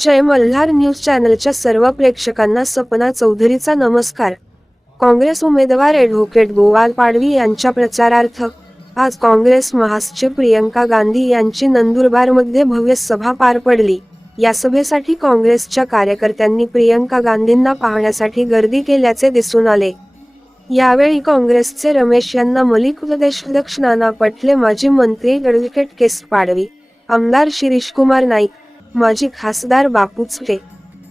जय मल्हार न्यूज चॅनलच्या सर्व प्रेक्षकांना सपना चौधरीचा नमस्कार। काँग्रेस उमेदवार ॲडव्होकेट गोवाल पाडवी यांच्या प्रचारार्थ आज काँग्रेस महासचिव प्रियंका गांधी यांची नंदुरबारमध्ये भव्य सभा पार पडली। या सभेसाठी काँग्रेसच्या कार्यकर्त्यांनी प्रियंका गांधींना पाहण्यासाठी गर्दी केल्याचे दिसून आले। यावेळी काँग्रेसचे रमेश यांना मलिक, प्रदेशाध्यक्ष नाना पटले, माजी मंत्री ॲडव्होकेट केस पाडवी, आमदार शिरीषकुमार नाईक, माजी खासदार बापू चुटे,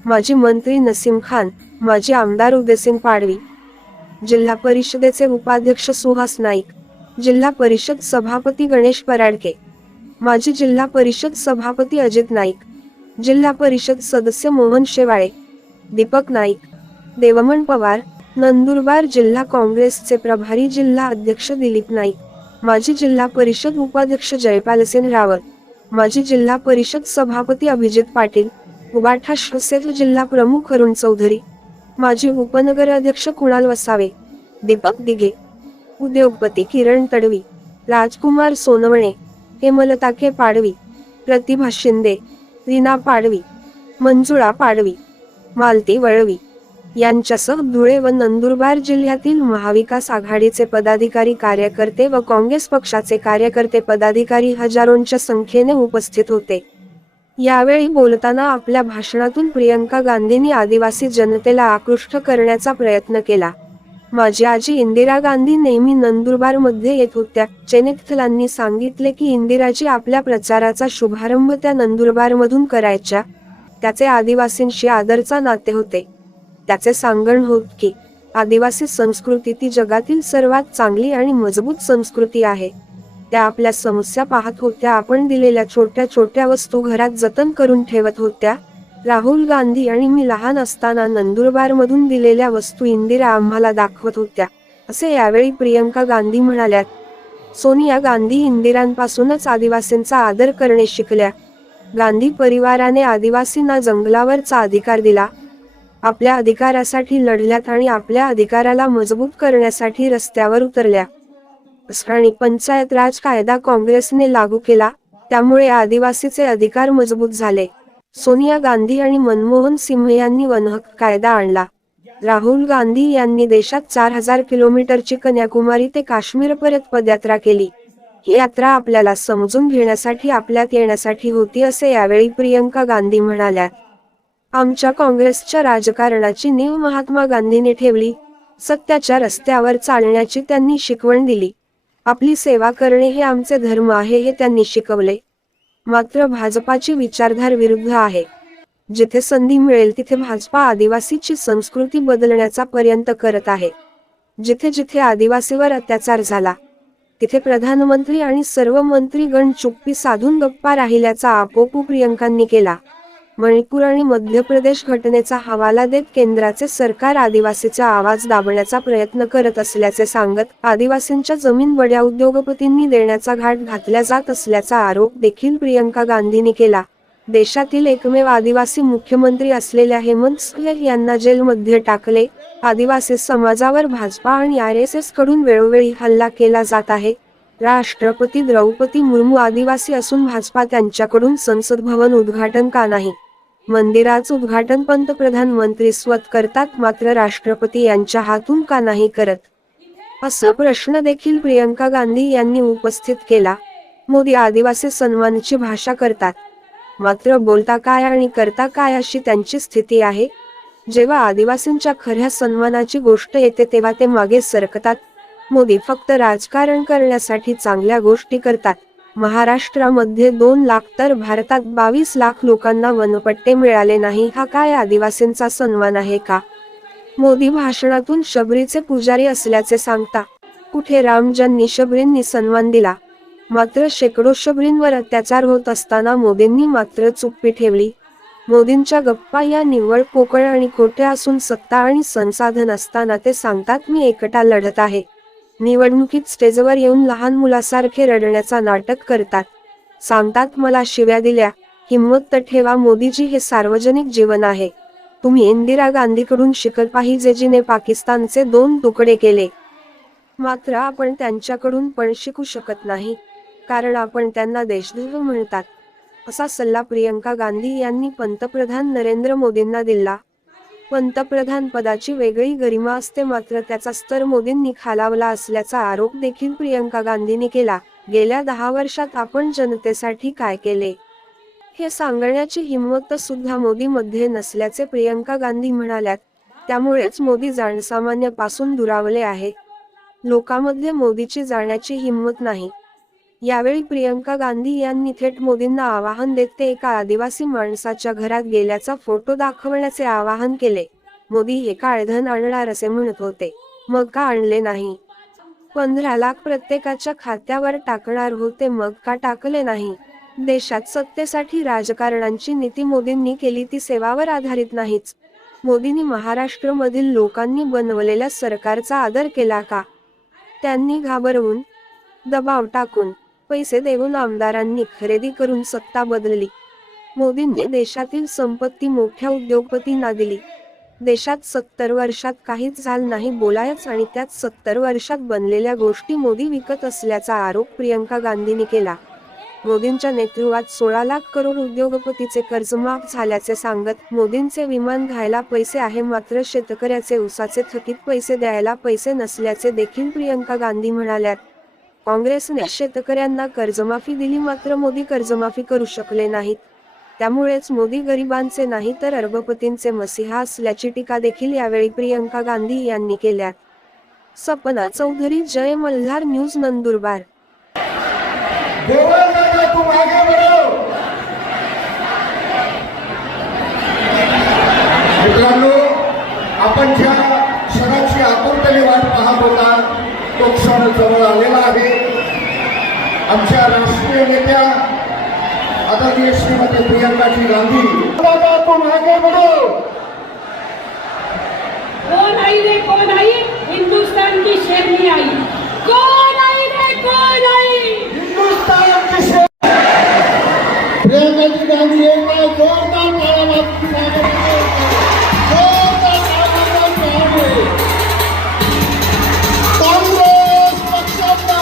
माजी मंत्री नसीम खान, माजी आमदार उदयसिंग पाडवी, जिल्हा परिषदेचे उपाध्यक्ष सुहास नाईक, जिल्हा परिषद सभापती गणेश पराडके, माजी जिल्हा परिषद सभापती अजित नाईक, जिल्हा परिषद सदस्य मोहन शेवाळे, दीपक नाईक, देवमन पवार, नंदुरबार जिल्हा काँग्रेसचे प्रभारी जिल्हा अध्यक्ष दिलीप नाईक, माजी जिल्हा परिषद उपाध्यक्ष जयपालसिंग रावत, माजी जिल्हा परिषद सभापती अभिजित पाटील, उबाठा शिवसेना जिल्हा प्रमुख अरुण चौधरी, माजी उपनगर अध्यक्ष कुणाल वसावे, दीपक दिघे, उद्योगपती किरण तडवी, राजकुमार सोनवणे, हेमलता के पाडवी, प्रतिभा शिंदे, रीना पाडवी, मंजुळा पाडवी, मालती वळवी यांच्यासह धुळे व नंदुरबार जिल्ह्यातील महाविकास आघाडीचे पदाधिकारी, कार्यकर्ते व काँग्रेस पक्षाचे कार्यकर्ते, पदाधिकारी हजारोंच्या संख्येने उपस्थित होते। यावेळी बोलताना आपल्या भाषणातून प्रियंका गांधींनी आदिवासी जनतेला आकृष्ट करण्याचा प्रयत्न केला। माझी आजी इंदिरा गांधी नेहमी नंदुरबारमध्ये येत होत्या। चेनेथलांनी सांगितले की इंदिराजी आपल्या प्रचाराचा शुभारंभ त्या नंदुरबारमधून करायच्या। त्याचे आदिवासींशी आदरचा नाते होते। त्याचे सांगण होत की आदिवासी संस्कृती ती जगातील सर्वात चांगली आणि मजबूत संस्कृती आहे। त्या आपल्या समस्या पाहत होत्या, आपण दिलेल्या छोट्या छोट्या वस्तू घरात जतन करून ठेवत होत्या। राहुल गांधी आणि मी लहान असताना नंदुरबारमधून दिलेल्या वस्तू इंदिरा आम्हाला दाखवत होत्या, असे यावेळी प्रियंका गांधी म्हणाल्या। सोनिया गांधी इंदिरांपासूनच आदिवासींचा आदर करणे शिकल्या। गांधी परिवाराने आदिवासींना जंगलावरचा अधिकार दिला, आपल्या अधिकारासाठी लढल्यात आणि आपल्या अधिकाराला मजबूत करण्यासाठी रस्त्यावर उतरल्या। आणि पंचायत राज कायदा काँग्रेसने लागू केला, त्यामुळे आदिवासीचे अधिकार मजबूत झाले। सोनिया गांधी आणि मनमोहन सिंह यांनी वनहक्क कायदा आणला। राहुल गांधी यांनी देशात 4000 किलोमीटरची कन्याकुमारी ते काश्मीरपर्यंत पदयात्रा केली। ही यात्रा आपल्याला समजून घेण्यासाठी, आपल्यात येण्यासाठी होती, असे यावेळी प्रियंका गांधी म्हणाल्या। आमच्या काँग्रेसच्या राजकारणाची नीव महात्मा गांधींनी ठेवली। सत्याच्या रस्त्यावर चालण्याची त्यांनी शिकवण दिली। आपली सेवा करणे हे आमचे धर्म आहे, हे त्यांनी शिकवले। मात्र भाजपाची विचारधारा विरुद्ध आहे। जिथे संधी मिळेल तिथे भाजपा आदिवासीची संस्कृती बदलण्याचा प्रयत्न करत आहे। जिथे जिथे आदिवासीवर अत्याचार झाला तिथे प्रधानमंत्री आणि सर्व मंत्रीगण चुप्पी साधून गप्पा राहिल्याचा आरोप प्रियंकांनी केला। मणिपूर आणि मध्य प्रदेश घटनेचा हवाला देत केंद्राचे सरकार आदिवासीचा आवाज दाबण्याचा प्रयत्न करत असल्याचे सांगत, आदिवासींच्या जमीन बड्या उद्योगपतींनी देण्याचा घाट घातला जात असल्याचा आरोप देखील प्रियंका गांधींनी केला। देशातील एकमेव आदिवासी मुख्यमंत्री असलेल्या हेमंत सोरेन यांना जेलमध्ये टाकले। आदिवासी समाजावर भाजपा आणि RSS कडून वेळोवेळी हल्ला केला जात आहे। राष्ट्रपती द्रौपदी मुर्मू आदिवासी असून भाजपा त्यांच्याकडून संसद भवन उद्घाटन का नाही? मंदिराचं उद्घाटन पंतप्रधान मंत्री स्वतः करतात, मात्र राष्ट्रपती यांच्या हातून का नाही करत? असा प्रश्न देखील प्रियंका गांधी यांनी उपस्थित केला। मोदी आदिवासी सन्मानाची भाषा करतात, मात्र बोलता काय आणि करता काय अशी त्यांची स्थिती आहे। जेव्हा आदिवासींच्या खऱ्या सन्मानाची गोष्ट येते तेव्हा ते मागे सरकतात। मोदी फक्त राजकारण करण्यासाठी चांगल्या गोष्टी करतात। महाराष्ट्रामध्ये 2 लाख तर भारतात 22 लाख लोकांना वनपट्टे मिळाले नाही, हा काय आदिवासींचा सन्मान आहे का? मोदी भाषणातून शबरीचे पुजारी असल्याचे सांगता। कुठे रामजांनी शबरींनी सन्मान दिला? मात्र शेकडो शबरींवर अत्याचार होत असताना मोदींनी मात्र चुप्पी ठेवली। मोदींच्या गप्पा या निव्वळ पोकळ आणि खोट्या असून सत्ता आणि संसाधन असताना ते सांगतात मी एकटा लढत आहे। निवडणुकीत स्टेजवर येऊन लहान मुलासारखे रडण्याचा नाटक करतात। सांगतात मला शिव्या दिल्या। हिम्मत तर ठेवा मोदीजी, हे सार्वजनिक जीवन आहे। तुम्ही इंदिरा गांधीकडून शिकल पाहिजे, जिने पाकिस्तानचे 2 तुकडे केले। मात्र आपण त्यांच्याकडून पण शिकू शकत नाही, कारण आपण त्यांना देशद्रोही म्हणतात। असा सल्ला प्रियंका गांधी यांनी पंतप्रधान नरेंद्र मोदींना दिला. पंतप्रधान पदाची वेगळी गरिमा असते, मात्र त्याचा स्तर मोदींनी खालावला असल्याचा आरोप देखील प्रियंका गांधींनी केला. गेल्या 10 वर्षात आपण जनतेसाठी काय केले हे सांगण्याची हिंमत सुद्धा मोदींमध्ये नसल्याचे प्रियंका गांधी म्हणाल्यात. त्यामुळेच मोदी जनसामान्यापासून दुरावले आहेत. लोकांमध्ये मोदीची जाण्याची हिंमत नाही. यावेळी प्रियंका गांधी यांनी थेट मोदींना आवाहन देत ते एका आदिवासी माणसाच्या घरात गेल्याचा फोटो दाखवण्याचे आवाहन केले. मोदी हे काळधन आणणार असे म्हणत होते, मग का आणले नाही? 15 लाख प्रत्येकाच्या खात्यावर टाकणार होते, मग का टाकले नाही? देशात सत्तेसाठी राजकारणांची नीती मोदींनी केली, ती सेवावर आधारित नाहीच. मोदींनी महाराष्ट्रामधील लोकांनी बनवलेल्या सरकारचा आदर केला का? त्यांनी घाबरवून, दबाव टाकून, पैसे देऊन आमदारांनी खरेदी करून सत्ता बदलली. मोदींनी देशातील संपत्ती मोठ्या उद्योगपतींना दिली. देशात 70 वर्षात काहीच झालं नाही बोलायच आणि त्यात 70 वर्षात बनलेल्या गोष्टी मोदी विकत असल्याचा आरोप प्रियंका गांधींनी केला. मोदींच्या नेतृत्वात 16 लाख करोड उद्योगपतीचे कर्ज माफ झाल्याचे सांगत मोदींचे विमान घ्यायला पैसे आहे, मात्र शेतकऱ्याचे ऊसाचे थकीत पैसे द्यायला पैसे नसल्याचे देखील प्रियंका गांधी म्हणाल्यात. काँग्रेसने शेतकऱ्यांना कर्जमाफी दिली, मात्र मोदी कर्जमाफी करू शकले नाहीत. त्यामुळेच मोदी गरिबांचे नाही तर अरबपतींचे मसीहा असल्याची टीका देखील यावेळी प्रियंका गांधी यांनी केल्या. सपना चौधरी, जय मल्हार न्यूज, नंदुरबार. मित्रांनो, आपण ज्या क्षणाची आतुरतेने वाट पाहत होता तो क्षण जवळ आलेला आहे. आमच्या राष्ट्रीय नेत्या आदरणीय श्रीमती प्रियंकाजी गांधी, तुम आगे बढ़ो. कौन आई रे कौन आई, हिंदुस्तान की शेरनी आई. कौन आई रे कौन आई, हिंदुस्तान की शेरनी. प्रियंकाजी गांधी एक बार जोरदार तालियां कांग्रेस पक्षाचा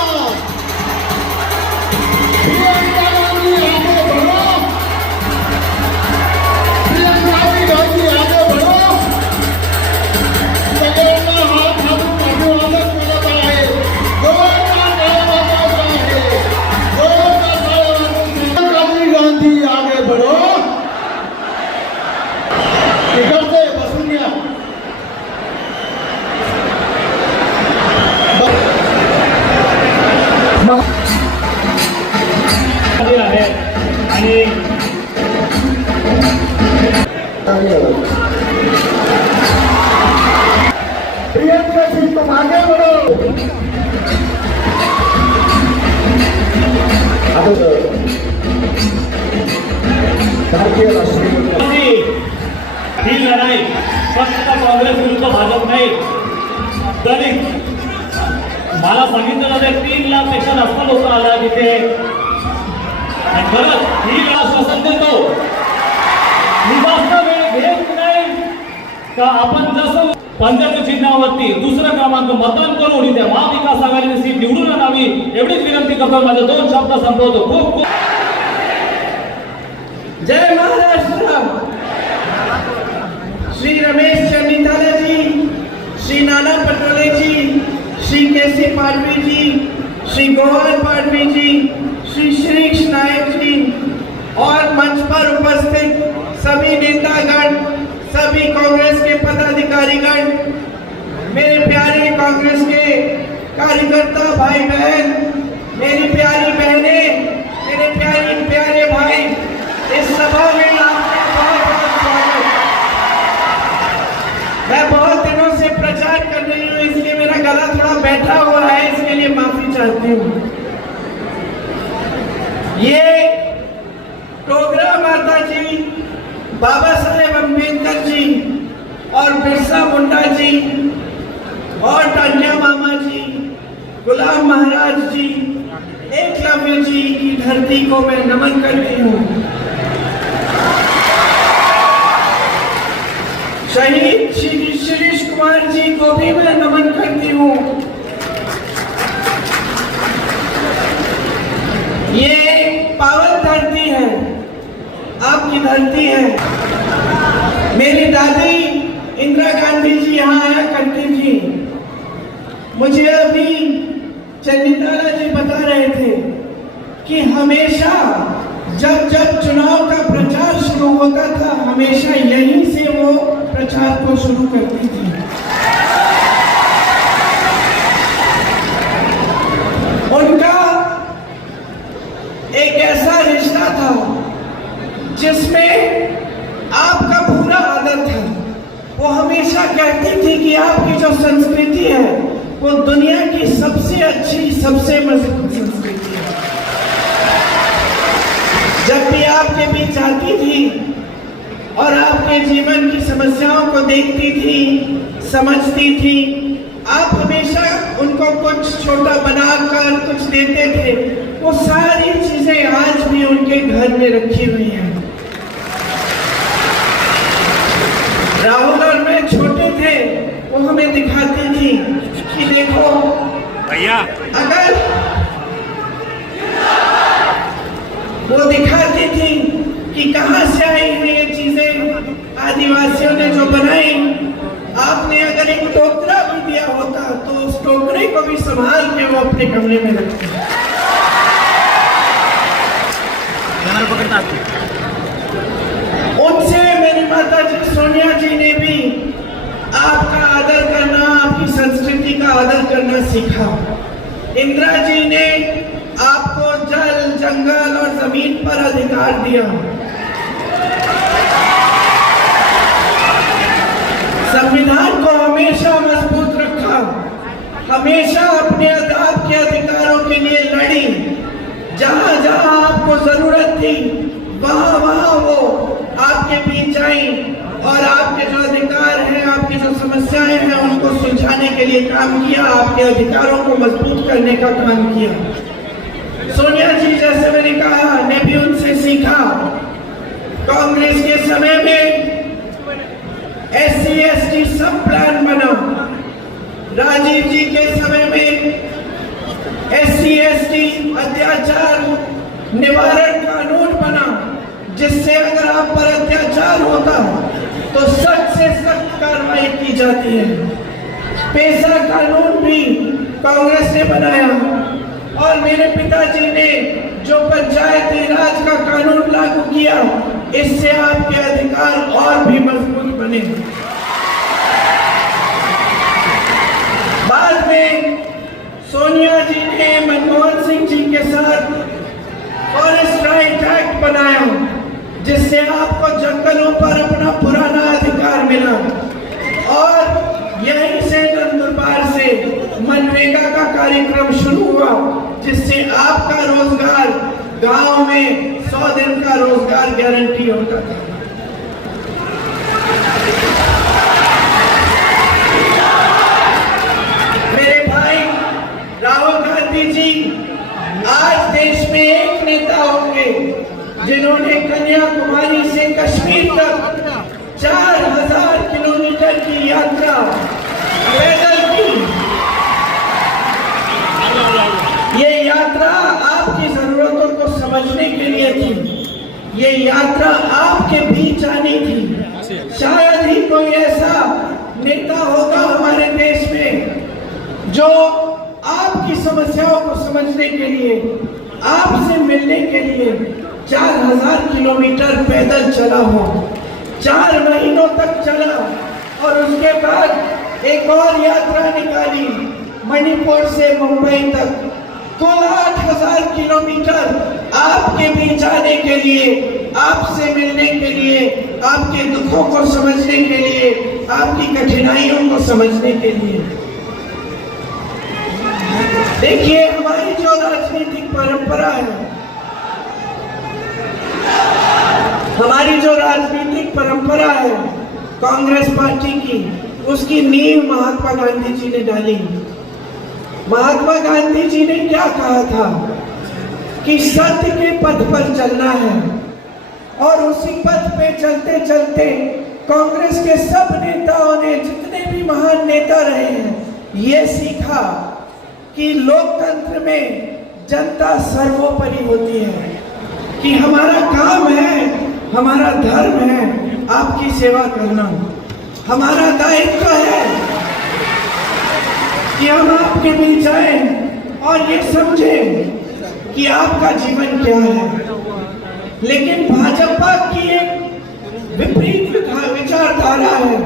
प्रियंका गांधी आगे बढ़ो. प्रियंकाजी गांधी आगे बढ़ो. सगळ्यांना हात घालून अभिवादन करत आहे. जोरदार टाळ्या वाजवायच्या आहे. जोरदार टाळ्या वाजवून प्रियंकाजी गांधी आगे बढ़ो. इकडचे बसून घ्या. आहे आणि प्रियंका जी तुम आगे बढ़ो. भारतीय राष्ट्रीय ही लढाई फक्त काँग्रेस विरुद्ध भाजप नाही. दलित, मला सांगितलं जातं 3 लाखपेक्षा जास्त लोक आला तिथे. खरंच ही लढा शासन देतो. मी जास्त वेळ घेत नाही का आपण जसं पंजाबच्या चिन्हावरती दुसरं क्रमांक मतदान करून इथे महाविकास आघाडीने सीट निवडून आणावी एवढीच विनंती करतो. माझे 2 शब्द संपवतो. खूप खूप जय महाराष्ट्र. श्री रमेश चन्नीताला जी, श्री नाना पटोले जी, श्री केसी पाडवी जी, श्री गोपाल पाडवी जी, श्री श्रीष नायक जी और मंच पर उपस्थित सभी नेतागण, सभी कांग्रेस के पदाधिकारीगण, मेरे प्यारे कांग्रेस के कार्यकर्ता भाई बहन, मेरी प्यारी बहनें, मेरे प्यारे भाई, इस सभा में आपका बहुत स्वागत. मैं बहुत दिनों से प्रचार कर रही हूँ, इसलिए मेरा गला थोड़ा बैठा हुआ है, इसके लिए माफी चाहती हूँ. ये टोगरा माता जी, बाबा साहेब अम्बेडकर जी और बिरसा मुंडा जी और टानिया मामा जी, गुलाम महाराज जी, एकलव्य जी की धरती को मैं नमन करती हूँ. शहीद श्री शिरीष कुमार जी को भी मैं नमन करती हूँ. ये पावन धरती है, धरती है। मेरी दादी इंदिरा गांधी जी यहाँ आया करती थी। मुझे अभी चंद्रिकाला जी बता रहे थे कि हमेशा जब जब चुनाव का प्रचार शुरू होता था, हमेशा यहीं से वो प्रचार को शुरू करती थी। उनका एक ऐसा रिश्ता था जिसमें आपका पूरा आदर था। वो हमेशा कहती थी कि आपकी जो संस्कृति है वो दुनिया की सबसे अच्छी, सबसे मजबूत संस्कृति है। जब भी आपके बीच आती थी और आपके जीवन की समस्याओं को देखती थी, समझती थी, आप हमेशा उनको कुछ छोटा बनाकर कुछ देते थे। वो सारी चीजें आज भी उनके घर में रखी हुई हैं। राहुल और मैं छोटे थे, वो हमें दिखाती थी कि देखो भैया, अगर वो दिखाती थी कि कहां से आई है ये चीजें, आदिवासियों ने जो बनाई। आपने अगर एक टोकरा भी दिया होता तो उस टोकरे को भी संभाल के वो अपने कमरे में रखते। उनसे मेरी माता जी सोनिया जी ने भी आपका आदर करना, आपकी संस्कृति का आदर करना सीखा। इंदिरा जी ने आपको जल, जंगल और जमीन पर अधिकार दिया। संविधान को हमेशा मजबूत रखा, हमेशा अपने आपके अधिकारों के लिए लड़ी। जहां जहां आपको जरूरत थी वहां वहां वो आपके बीच आई और आपके जो अधिकार हैं, आपकी जो समस्याएं हैं, उनको सुलझाने के लिए काम किया, आपके अधिकारों को मजबूत करने का काम किया। सोनिया जी, जैसे मैंने कहा, ने भी उनसे सीखा। कांग्रेस के समय में SC/ST सब प्लान बना। राजीव जी के समय में SC/ST अत्याचार निवारण कानून बना, जिससे अगर आप पर अत्याचार होता तो सख्त से सख्त कार्रवाई की जाती है। पेशा कानून भी कांग्रेस ने बनाया और मेरे पिताजी ने जो पंचायती राज का कानून लागू किया, इससे आपके अधिकार और भी मजबूत बने। बाद में सोनिया जी ने मनमोहन सिंह जी के साथ फॉरेस्ट राइट एक्ट बनाया, जिससे आपको जंगलों पर अपना पुराना अधिकार मिला। और यहीं से नंदुरबार से मनरेगा का कार्यक्रम शुरू हुआ, जिससे आपका रोजगार गांव में 100 दिन का रोजगार गारंटी होता था। मेरे भाई राहुल गांधी जी आज देश में एक नेता होंगे जिन्होंने कन्याकुमारी से कश्मीर तक 4000 किलोमीटर की यात्रा पैदल की। ये यात्रा आपकी जरूरतों को समझने के लिए थी। ये यात्रा आपके बीच आनी थी। शायद ही कोई ऐसा नेता होगा हमारे देश में जो आपकी समस्याओं को समझने के लिए, आपसे मिलने के लिए 4000 किलोमीटर पैदल चला हो। 4 महीनों तक चला और उसके बाद एक और यात्रा निकाली मणिपुर से मुंबई तक। कुल 8000 किलोमीटर आपके बीच आने के लिए, आपसे मिलने के लिए, आपके दुखों को समझने के लिए, आपकी कठिनाइयों को समझने के लिए। देखिए, हमारी जो राजनीतिक परंपरा है, हमारी जो राजनीतिक परंपरा है कांग्रेस पार्टी की, उसकी नींव महात्मा गांधी जी ने डाली। महात्मा गांधी जी ने क्या कहा था कि सत्य के पथ पर चलना है, और उसी पथ पे चलते चलते कांग्रेस के सब नेताओं ने, जितने भी महान नेता रहे हैं, ये सीखा कि लोकतंत्र में जनता सर्वोपरि होती है, कि हमारा काम है हमारा धर्म है आपकी सेवा करना। हमारा दायित्व है कि हम आपके बीच आए और ये समझें कि आपका जीवन क्या है। लेकिन भाजपा की एक विपरीत विचारधारा है।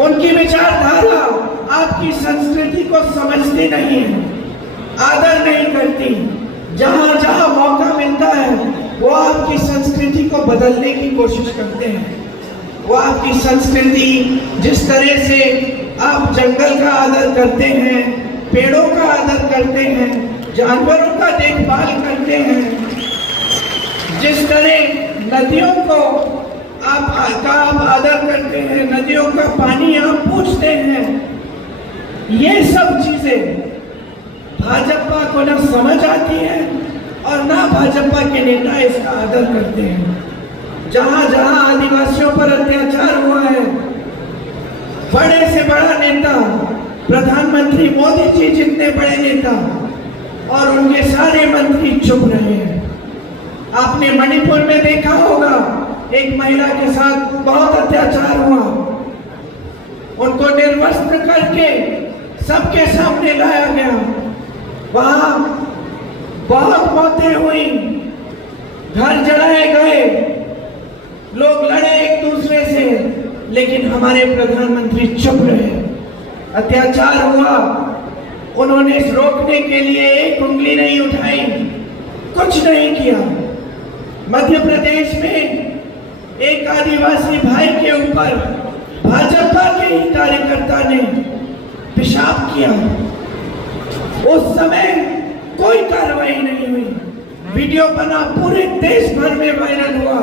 उनकी विचारधारा आपकी संस्कृति को समझती नहीं है, आदर नहीं करती। जहां जहां मौका मिलता है वो आपकी संस्कृति को बदलने की कोशिश करते हैं। वो आपकी संस्कृति, जिस तरह से आप जंगल का आदर करते हैं, पेड़ों का आदर करते हैं, जानवरों का देखभाल करते हैं, जिस तरह नदियों को आप आदर करते हैं, नदियों का पानी आप पूछते हैं, ये सब चीजें भाजपा को ना समझ आती है और ना भाजपा के नेता इसका आदर करते हैं। जहां जहां आदिवासियों पर अत्याचार हुआ है, बड़े से बड़ा नेता, प्रधानमंत्री मोदी जी जितने बड़े नेता और उनके सारे मंत्री चुप रहे हैं। आपने मणिपुर में देखा होगा, एक महिला के साथ बहुत अत्याचार हुआ, उनको निर्वस्त्र करके सबके सामने लाया गया। वहां बहुत मौतें हुई, घर जलाए गए, लोग लड़े एक दूसरे से, लेकिन हमारे प्रधानमंत्री चुप रहे। अत्याचार हुआ, उन्होंने इस रोकने के लिए एक उंगली नहीं उठाई, कुछ नहीं किया। मध्य प्रदेश में एक आदिवासी भाई के ऊपर भाजपा के ही कार्यकर्ता ने पेशाब किया, उस समय कोई कार्रवाई नहीं हुई। वीडियो बना, पूरे देश भर में वायरल हुआ,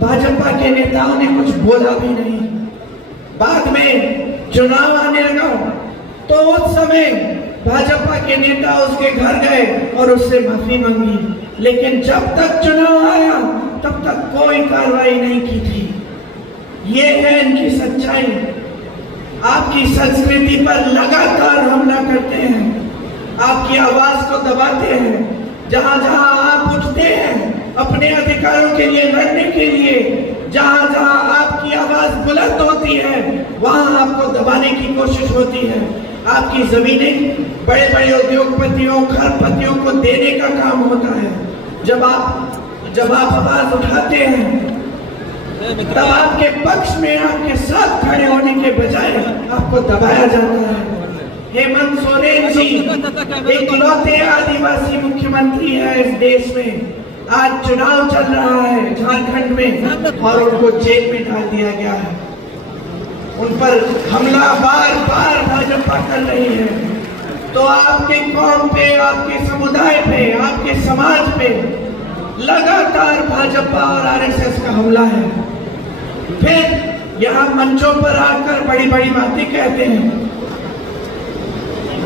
भाजपा के नेताओं ने कुछ बोला भी नहीं। बाद में चुनाव आने लगा तो उस समय भाजपा के नेता उसके घर गए और उससे माफी मांगी, लेकिन जब तक चुनाव आया तब तक कोई कार्रवाई नहीं की थी। ये है इनकी सच्चाई। आपकी संस्कृति पर लगातार हमला करते हैं, आपकी आवाज को दबाते हैं। जहां जहां आप उठते हैं अपने अधिकारों के लिए लड़ने के लिए, जहां जहां आपकी आवाज बुलंद होती है, वहां आपको दबाने की कोशिश होती है। आपकी जमीनें बड़े बड़े उद्योगपतियों, खरपतियों को देने का काम होता है। जब आप आवाज उठाते हैं तब आपके पक्ष में, आपके साथ खड़े होने के बजाय आपको दबाया जाता है। हेमंत सोरेन जी इकलौते आदिवासी मुख्यमंत्री है इस देश में। आज चुनाव चल रहा है झारखंड में और उनको जेल में डाल दिया गया है। उन पर हमला बार बार भाजपा कर रही है। तो आपके कौम पे, आपके समुदाय पे, आपके समाज पे लगातार भाजपा और आरएसएस का हमला है। फिर यहाँ मंचों पर आकर बड़ी बड़ी बातें कहते हैं।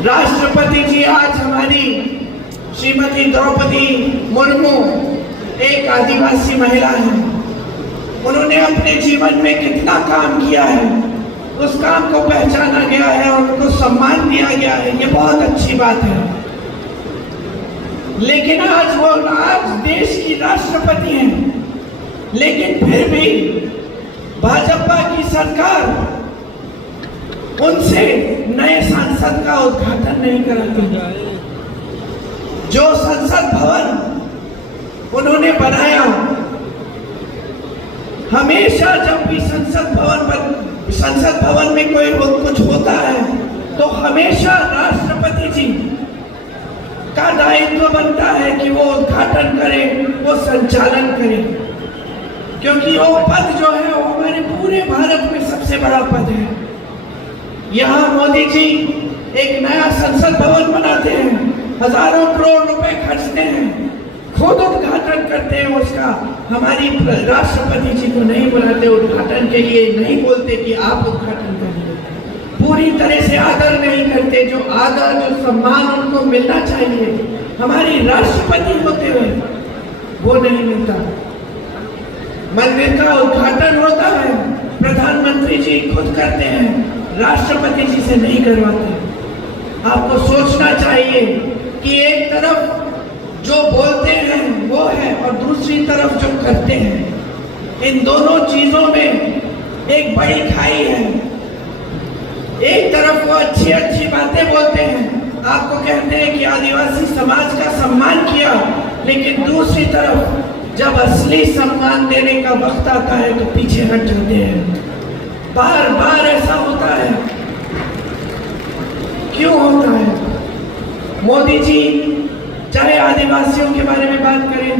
राष्ट्रपति जी आज हमारी श्रीमती द्रौपदी मुर्मू एक आदिवासी महिला है। उन्होंने अपने जीवन में कितना काम किया है, उस काम को पहचाना गया है और उनको सम्मान दिया गया है, ये बहुत अच्छी बात है। लेकिन आज वो देश की राष्ट्रपति हैं, लेकिन फिर भी भाजपा की सरकार उनसे नए संसद का उद्घाटन नहीं कराती। जो संसद भवन उन्होंने बनाया, हमेशा जब भी संसद भवन में कोई कुछ होता है तो हमेशा राष्ट्रपति जी का दायित्व बनता है कि वो उद्घाटन करें, वो संचालन करें, क्योंकि वो पद जो है वो हमारे पूरे भारत में सबसे बड़ा पद है। यहाँ मोदी जी एक नया संसद भवन बनाते हैं, हजारों करोड़ रुपए खर्चते हैं, खुद उद्घाटन करते हैं उसका। हमारी राष्ट्रपति जी को नहीं बुलाते उद्घाटन के लिए, नहीं बोलते कि आप उद्घाटन करिए, पूरी तरह से आदर नहीं करते। जो आदर, जो सम्मान उनको मिलना चाहिए हमारी राष्ट्रपति होते हुए, वो नहीं मिलता। मंदिर का उद्घाटन होता है, प्रधानमंत्री जी खुद करते हैं, राष्ट्रपति जी से नहीं करवाते। आपको सोचना चाहिए कि एक तरफ जो बोलते हैं वो है और दूसरी तरफ जो करते हैं, इन दोनों चीजों में एक बड़ी खाई है। एक तरफ वो अच्छी अच्छी बातें बोलते हैं, आपको कहते हैं कि आदिवासी समाज का सम्मान किया, लेकिन दूसरी तरफ जब असली सम्मान देने का वक्त आता है तो पीछे हट जाते हैं। बार बार ऐसा होता है। क्यों होता है? मोदी जी चाहे आदिवासियों के बारे में बात करें,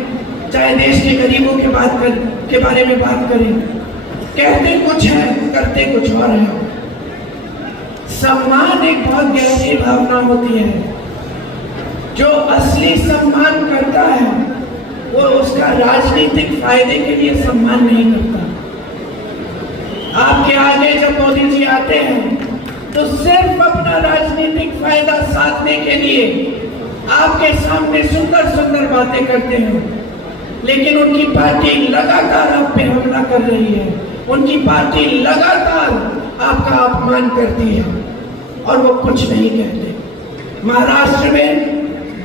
चाहे देश के गरीबों के बारे में बात करें, कहते कुछ है, करते कुछ और है। सम्मान एक बहुत गहरी भावना होती है। जो असली सम्मान करता है वो उसका राजनीतिक फायदे के लिए सम्मान नहीं करता। आपके आगे जब मोदी जी आते हैं तो सिर्फ अपना राजनीतिक फायदा साधने के लिए आपके सामने सुंदर सुंदर बातें करते हैं, लेकिन उनकी पार्टी लगातार आप पे हमला कर रही है। उनकी पार्टी लगातार आपका अपमान करती है और वो कुछ नहीं कहते। महाराष्ट्र में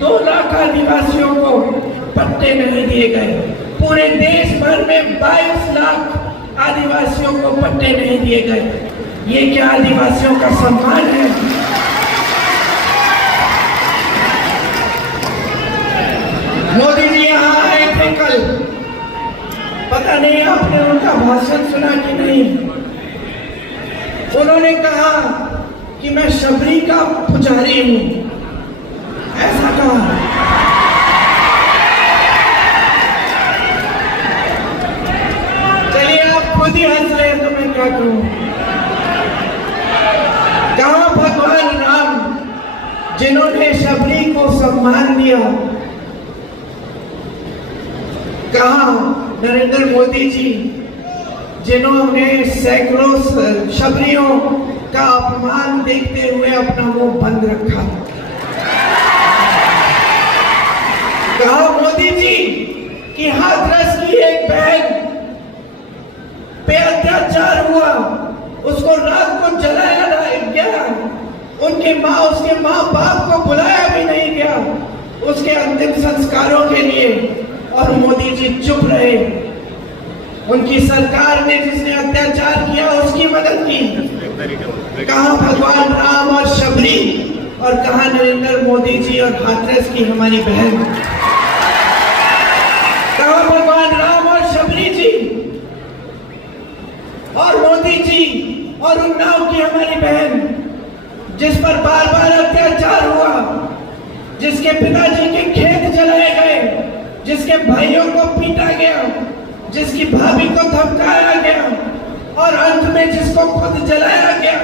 2 लाख आदिवासियों को पट्टे नहीं दिए गए। पूरे देश भर में 22 लाख आदिवासियों को पट्टे नहीं दिए गए। ये क्या आदिवासियों का सम्मान है? मोदी जी यहाँ आए थे कल, पता नहीं आपने उनका भाषण सुना कि नहीं। उन्होंने कहा कि मैं शबरी का पुजारी हूं, ऐसा कहा। चलिए आप खुद ही हंस रहे हैं तो मैं क्या करूं। कहा भगवान राम जिन्होंने शबरी को सम्मान दिया, कहा नरेंद्र मोदी जी जिन्होंने सैकड़ों शबरियों का अपमान देखते हुए अपना मुंह बंद रखा। कहा मोदी जी कि हाथरस की एक बहन पे अत्याचार हुआ, उसको रात को जलाया गया, उसके माँ बाप को बुलाया भी नहीं गया उसके अंतिम संस्कारों के लिए, और मोदी जी चुप रहे। उनकी सरकार ने जिसने अत्याचार किया उसकी मदद की। कहा भगवान राम और शबरी, और कहा नरेंद्र मोदी जी और हाथरस की हमारी बहन। कहा भगवान राम और शबरी जी और मोदी जी और उन्नाव की हमारी बहन, जिस पर बार बार अत्याचार हुआ, जिसके पिताजी के खेत जलाए गए, जिसके भाइयों को पीटा गया, जिसकी भाभी को धमकाया गया, और अंत में जिसको खुद जलाया गया।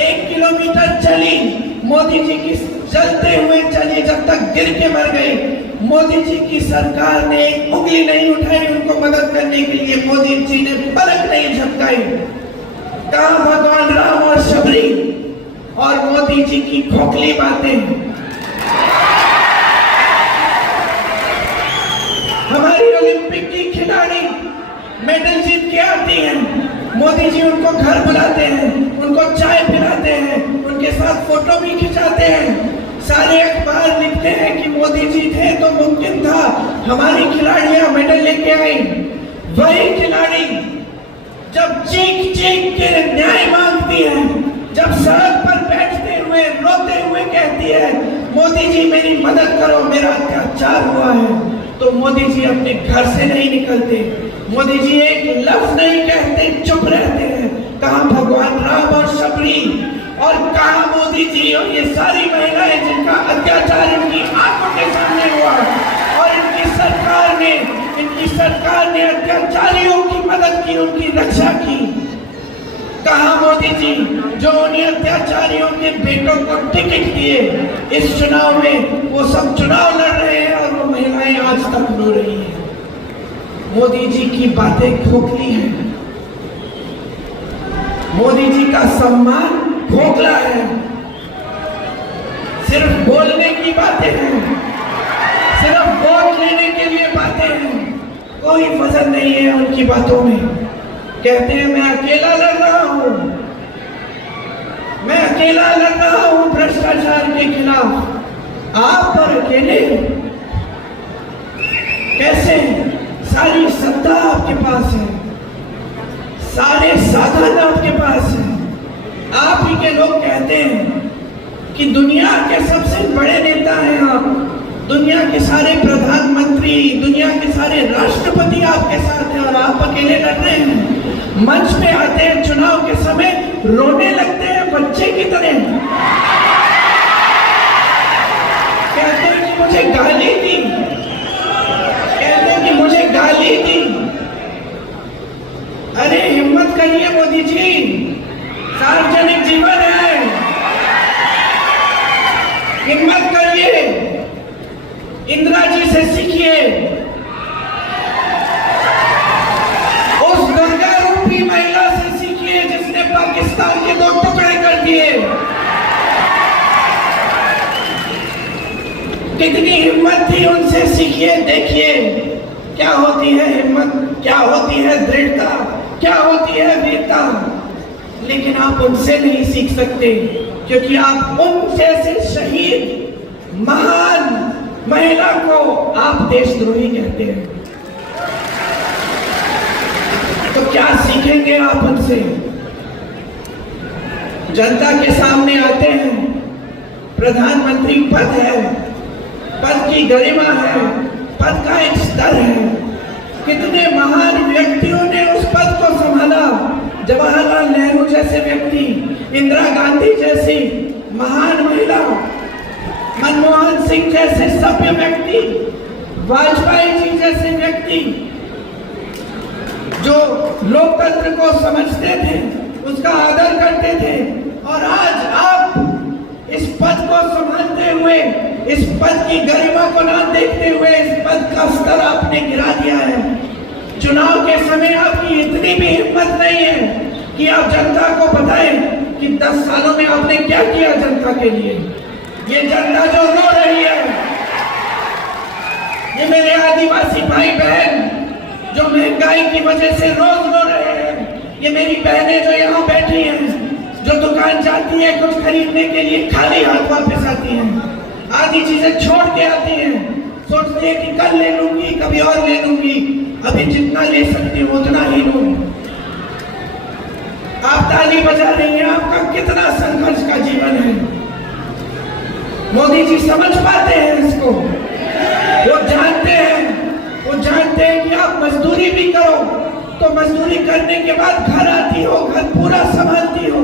1 किलोमीटर चली मोदी जी की, चलते हुए चली जब तक गिर के मर गई। मोदी जी की सरकार ने एक उंगली नहीं उठाई उनको मदद करने के लिए। मोदी जी ने पलक नहीं झपकाई। कहा भगवान राम और शबरी और मोदी जी की खोखली बातें। हमारी ओलंपिक की खिलाड़ी मेडल जीत के आती हैं, मोदी जी उनको घर बुलाते हैं, उनको चाय पिलाते हैं, उनके साथ फोटो भी खिंचाते हैं। सारे अखबार लिखते हैं कि मोदी जी थे तो मुमकिन था हमारी खिलाड़ियां मेडल लेके आई। वही खिलाड़ी जब चीख चीख के न्याय मांगती है, जब सड़क पर बैठते हुए रोते हुए कहती है मोदी जी मेरी मदद करो, मेरा अत्याचार हुआ है, तो मोदी जी अपने घर से नहीं निकलते। मोदी जी एक लफ्ज नहीं कहते, चुप रहते हैं। कहा भगवान राम और शबरी, और कहा मोदी जी और ये सारी महिलाएं जिनका अत्याचार इनकी आंखों के सामने हुआ, और इनकी सरकार ने अत्याचारियों की मदद की, उनकी रक्षा की। कहा मोदी जी जो उन्हें अत्याचारियों के बेटों को टिकट दिए इस चुनाव में, वो सब चुनाव लड़ रहे हैं और वो महिलाएं आज तक रो रही हैं। मोदी जी की बातें खोखली हैं। मोदी जी का सम्मान खोखला है। सिर्फ बोलने की बातें हैं, सिर्फ वोट लेने के लिए बातें हैं, कोई वजन नहीं है उनकी बातों में। कहते हैं मैं अकेला लड़ रहा हूं, मैं अकेला लड़ रहा हूं भ्रष्टाचार के खिलाफ। आप पर अकेले कैसे सारी सत्ता आपके पास है, सारे साधन आपके पास है। आप ही के लोग कहते हैं कि दुनिया के सबसे बड़े नेता हैं आप, दुनिया के सारे प्रधानमंत्री, दुनिया के सारे राष्ट्रपति आपके साथ हैं और आप अकेले लड़ रहे हैं। मंच पे आते हैं चुनाव के समय, रोने लगते हैं बच्चे की तरह, कहते हैं कि मुझे गाली दी, कहते हैं कि मुझे गाली दी। अरे हिम्मत करिए मोदी जी, सार्वजनिक जीवन है, हिम्मत करिए, इंदिरा जी से सीखिए, उस दुर्गा रूपी महिला से सीखिए जिसने पाकिस्तान के 2 टुकड़े कर दिए। कितनी हिम्मत थी, उनसे सीखिए, देखिए क्या होती है हिम्मत, क्या होती है दृढ़ता, क्या होती है वीरता। लेकिन आप उनसे नहीं सीख सकते क्योंकि आप उन जैसे शहीद महान महिला को आप देशद्रोही कहते हैं। तो क्या सीखेंगे आप उनसे? जनता के सामने आते हैं, प्रधानमंत्री पद है, पद की गरिमा है, पद का एक स्तर है। कितने महान व्यक्तियों ने उस पद को संभाला, जवाहरलाल नेहरू जैसे व्यक्ति, इंदिरा गांधी जैसी महान महिला, मनमोहन सिंह जैसे सभ्य व्यक्ति, वाजपेयी जी जैसे व्यक्ति जो लोकतंत्र को समझते थे, उसका आदर करते थे। और आज आप इस पद को संभालते हुए, इस पद की गरिमा को ना देखते हुए इस पद का स्तर आपने गिरा दिया है। चुनाव के समय आपकी इतनी भी हिम्मत नहीं है कि आप जनता को बताएं कि 10 सालों में आपने क्या किया जनता के लिए। ये जनता जो रो रही है, ये मेरे आदिवासी भाई बहन जो महंगाई की वजह से रोज रो रहे हैं, ये मेरी बहनें जो यहाँ बैठी हैं, जो दुकान जाती है कुछ खरीदने के लिए खाली हाथ वापस आती हैं, आधी चीजें छोड़ के आती हैं, सोचती है कि कल ले लूंगी, कभी और ले लूंगी, अभी जितना ले सकती हूँ उतना ही लूंगी। आप ताली बजा रही हैं, आपका कितना संघर्ष का जीवन है। मोदी जी समझ पाते हैं इसको, वो जानते हैं कि आप मजदूरी भी करो तो मजदूरी करने के बाद घर आती हो, घर पूरा संभालती हो,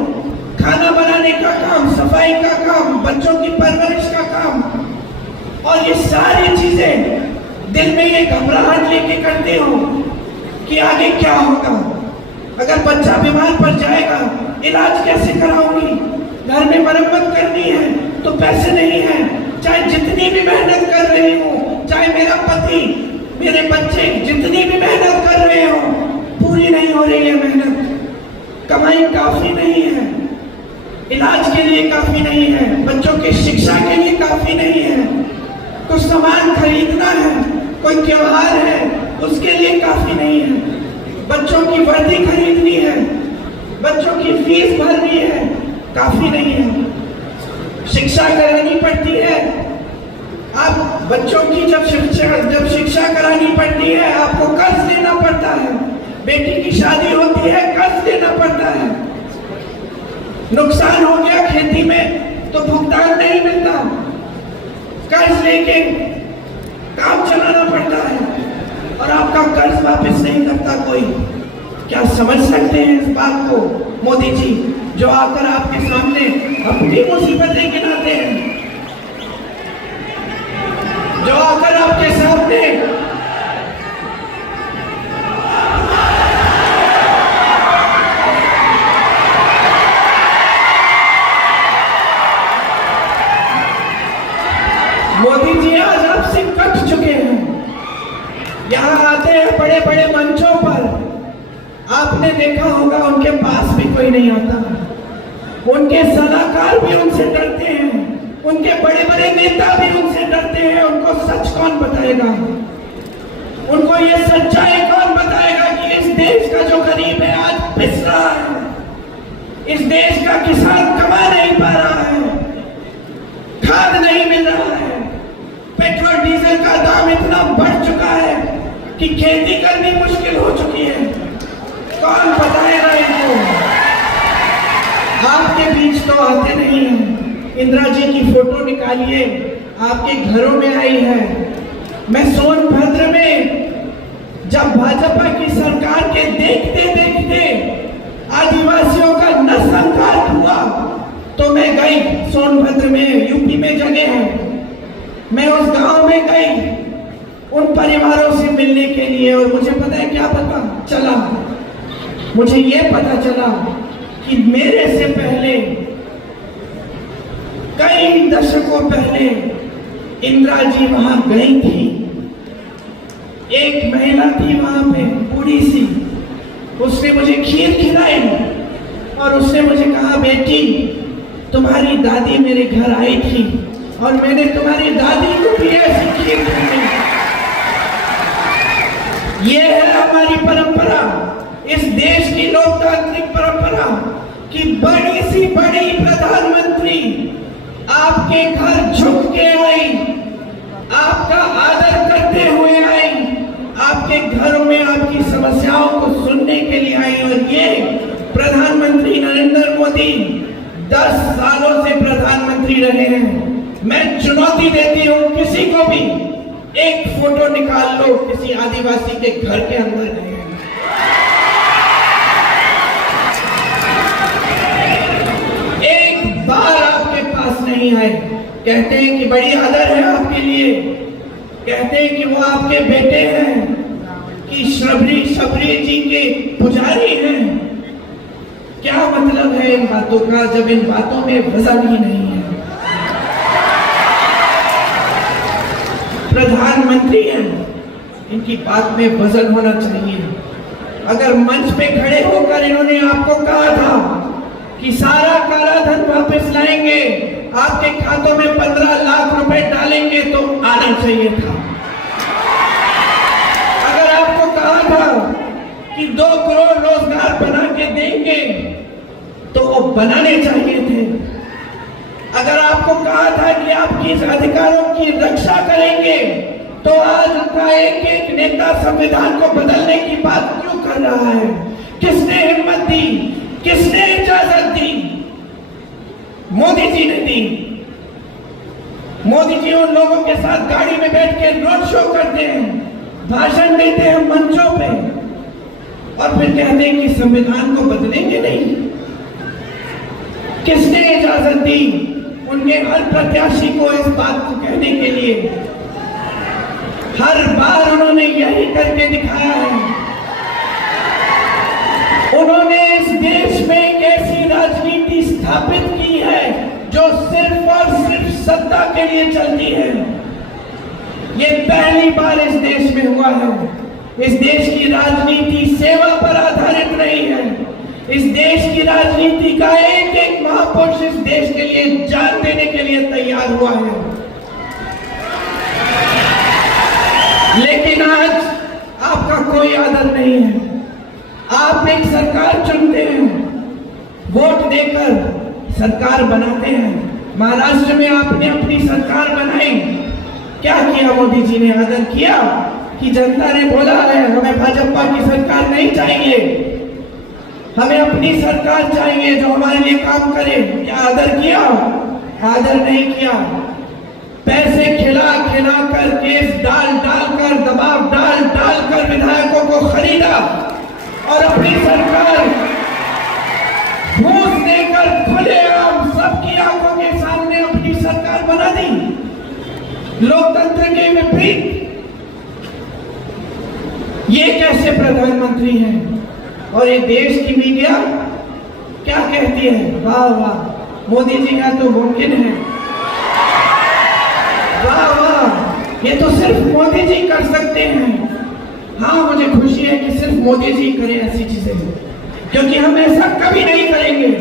खाना बनाने का काम, सफाई का काम, बच्चों की परवरिश का काम, और ये सारी चीजें दिल में ये घबराहट लेके करते हो कि आगे क्या होगा, अगर बच्चा बीमार पड़ जाएगा इलाज कैसे कराऊंगी, घर में मरम्मत करनी है तो पैसे नहीं है, चाहे जितनी भी मेहनत कर रही हूँ, चाहे मेरा पति, मेरे बच्चे जितनी भी मेहनत कर रहे हो, पूरी नहीं हो रही है मेहनत, कमाई काफी नहीं है, इलाज के लिए काफी नहीं है, बच्चों की शिक्षा के लिए काफी नहीं है, कुछ सामान खरीदना है, कोई त्योहार है उसके लिए काफी नहीं है, बच्चों की वर्दी खरीदनी है, बच्चों की फीस भरनी है, काफी नहीं है, शिक्षा करानी पड़ती है। आप बच्चों की जब शिक्षा करानी पड़ती है आपको कर्ज लेना पड़ता है, बेटी की शादी होती है कर्ज लेना पड़ता है, नुकसान हो गया खेती में तो भुगतान नहीं मिलता, कर्ज लेके काम चलाना पड़ता है और आपका कर्ज वापस नहीं करता कोई। क्या समझ सकते हैं इस बात को मोदी जी, जो आकर आपके सामने अपनी मुसीबतें गिनाते हैं, जो आकर आपके सामने मोदी जी आज आपसे कट चुके हैं, यहाँ आते हैं बड़े बड़े मंचों पर, आपने देखा होगा उनके पास भी कोई नहीं आता, उनके सलाहकार भी उनसे डरते हैं, उनके बड़े बड़े नेता भी उनसे डरते हैं। उनको सच कौन बताएगा, उनको ये सच्चाई कौन बताएगा कि इस देश का जो गरीब है आज पिस रहा है, इस देश का किसान कमा नहीं पा रहा है, खाद नहीं मिल रहा है, पेट्रोल डीजल का दाम इतना बढ़ चुका है कि खेती करनी मुश्किल हो चुकी है। कौन बताएगा इनको? आपके बीच तो आते नहीं हैं। इंदिरा जी की फोटो निकालिए, आपके घरों में आई है। मैं सोनभद्र में जब भाजपा की सरकार के देखते देखते आदिवासियों का नरसंहार हुआ तो मैं गई। सोनभद्र में, यूपी में जगह है, मैं उस गांव में गई उन परिवारों से मिलने के लिए। और मुझे पता है क्या पता चला? मुझे ये पता चला कि मेरे से पहले, कई दशकों पहले इंदिरा जी वहां गई थी। एक महिला थी वहां पे, बूढ़ी सी, उसने मुझे खीर खिलाई और उसने मुझे कहा, बेटी तुम्हारी दादी मेरे घर आई थी और मैंने तुम्हारी दादी को भी ऐसी खीर खिलाई। ये है हमारी परंपरा, इस देश की लोकतांत्रिक परंपरा कि बड़ी सी बड़ी प्रधानमंत्री आपके घर झुक के आई, आपका आदर करते हुए आई, आपके घरों में आपकी समस्याओं को सुनने के लिए आई। और ये प्रधानमंत्री नरेंद्र मोदी 10 सालों से प्रधानमंत्री रहे हैं। मैं चुनौती देती हूं किसी को भी, एक फोटो निकाल लो किसी आदिवासी के घर के अंदर गए हैं। एक बार आपके पास नहीं आए। कहते हैं कि बड़ी आदर है आपके लिए, कहते हैं कि वो आपके बेटे हैं, कि शबरी जी के पुजारी हैं। क्या मतलब है इन बातों का जब इन बातों में वजन ही नहीं है? प्रधानमंत्री हैं, इनकी बात में वजन होना चाहिए। अगर मंच पे खड़े होकर इन्होंने आपको कहा था कि सारा काला धन वापस लाएंगे, आपके खातों में 15 लाख रुपए डालेंगे, तो आना चाहिए था। अगर आपको कहा था कि 2 करोड़ रोजगार बना के देंगे, तो वो बनाने चाहिए थे। अगर आपको कहा था कि आपकी अधिकारों की रक्षा करेंगे, तो आज उनका एक एक नेता संविधान को बदलने की बात क्यों कर रहा है? किसने हिम्मत दी? किसने इजाजत दी? मोदी जी ने दी। मोदी जी उन लोगों के साथ गाड़ी में बैठ के रोड शो करते हैं, भाषण देते हैं मंचों पे, और फिर कहते हैं कि संविधान को बदलेंगे नहीं। किसने इजाजत दी उनके हर प्रत्याशी को इस बात को कहने के लिए? हर बार उन्होंने यही करके दिखाया है। उन्होंने इस देश में एक ऐसी राजनीति स्थापित की है जो सिर्फ और सिर्फ सत्ता के लिए चलती है। ये पहली बार इस देश में हुआ है। इस देश की राजनीति सेवा पर आधारित रही है। इस देश की राजनीति का एक एक महापुरुष इस देश के लिए जान देने के लिए तैयार हुआ है। लेकिन आज आपका कोई आदर नहीं है। आप एक सरकार चुनते हैं, वोट देकर सरकार बनाते हैं। महाराष्ट्र में आपने अपनी सरकार बनाई, क्या किया मोदी जी ने? आदर किया कि जनता ने बोला है हमें भाजपा की सरकार नहीं चाहिए, हमें अपनी सरकार चाहिए जो हमारे लिए काम करे। क्या आदर किया? आदर नहीं किया। पैसे खिला खिला कर, केस डाल डाल कर, दबाव डाल डाल कर विधायकों को खरीदा और अपनी सरकार घूस देकर खुलेआम सबकी आंखों के सामने अपनी सरकार बना दी। लोकतंत्र के विपरीत ये कैसे प्रधानमंत्री हैं? और ये देश की मीडिया क्या कहती है? वाह वाह, मोदी जी का तो मुमकिन है, वाह वाह, ये तो सिर्फ मोदी जी कर सकते हैं। हाँ, मुझे खुशी है कि सिर्फ मोदी जी करें ऐसी चीजें, क्योंकि हम ऐसा कभी नहीं करेंगे।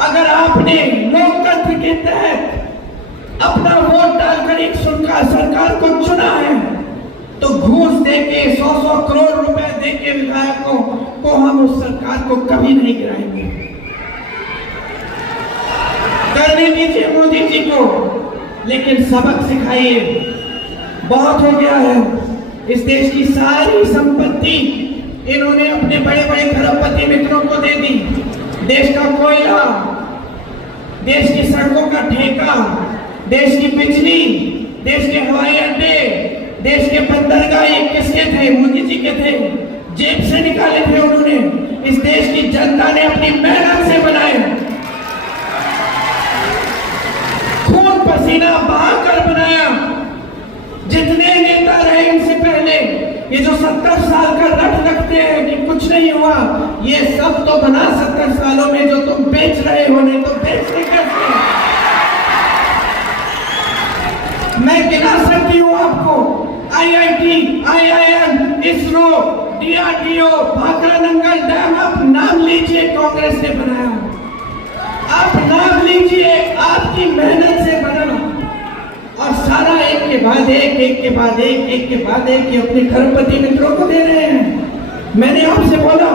अगर आपने लोकतंत्र के तहत अपना वोट डालकर एक सरकार को चुना है, तो घूस देके 100-100 करोड़ रुपए देके विधायकों को हम उस सरकार को कभी नहीं गिराएंगे। करने दीजिए मोदी जी को, लेकिन सबक सिखाइए। बहुत हो गया है, इस देश की सारी संपत्ति इन्होंने अपने बड़े बड़े खरबपति मित्रों को दे दी। देश का कोयला, देश की सड़कों का ठेका, देश की बिजली, देश के हवाई अड्डे, देश के बंदरगाह ये किसके थे? मोदी जी के थे। जेब से निकाले थे उन्होंने। इस देश की जनता ने अपनी मेहनत से बनाए, खून पसीना बहाकर बनाया। जितने नेता रहे इनसे पहले, ये जो 70 साल का रट रखते हैं कि कुछ नहीं हुआ, ये सब तो बना 70 सालों में जो तुम बेच रहे हो, नहीं तो बेचते कैसे? मैं गिना सकती हूँ आपको, IIT, IIM, ISRO, DRDO, Bhakra Nangal dam, आप नाम लीजिए, कांग्रेस ने बनाया। आप नाम लीजिए, आपकी मेहनत से बना। और सारा एक के बाद एक, एक के बाद एक, एक के बाद एक, ये अपने खरबपति मित्रों को दे रहे हैं। मैंने आपसे बोला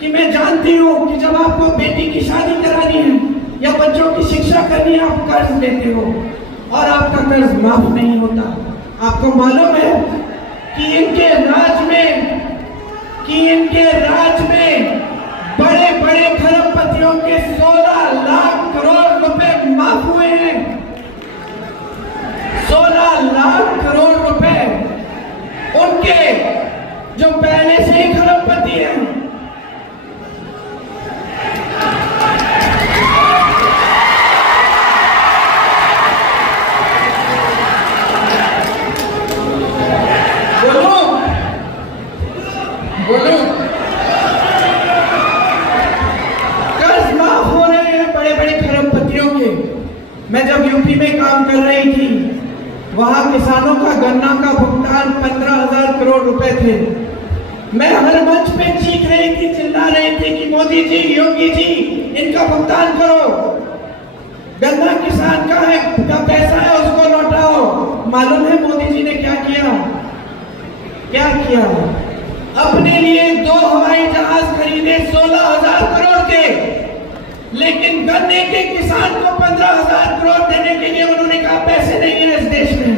कि मैं जानती हूँ कि जब आपको बेटी की शादी करानी है या बच्चों की शिक्षा करनी है, आप कर्ज लेते हो और आपका कर्ज माफ नहीं होता। आपको मालूम है कि इनके राज में बड़े बड़े खरबपतियों के 16 लाख करोड़ रुपए माफ हुए हैं। 16 लाख करोड़ रुपए उनके जो पहले से ही खरबपति हैं। बोलो, कर्ज माफ हो रहे हैं बड़े बड़े खरबपतियों के। मैं जब यूपी में काम कर रही थी, वहां किसानों का गन्ना का भुगतान 15,000 करोड़ रुपए थे। मैं हर मंच पे चीख रही थी, चिल्ला रही थी कि मोदी जी, योगी जी, इनका भुगतान करो। गन्ना किसान का है, का पैसा है, उसको लौटाओ। मालूम है मोदी जी ने क्या किया? क्या किया? अपने लिए 2 हवाई जहाज खरीदे 16,000 करोड़ के, लेकिन गन्ने के किसान को 15,000 करोड़ देने के लिए उन्होंने कहा पैसे नहीं है इस देश में।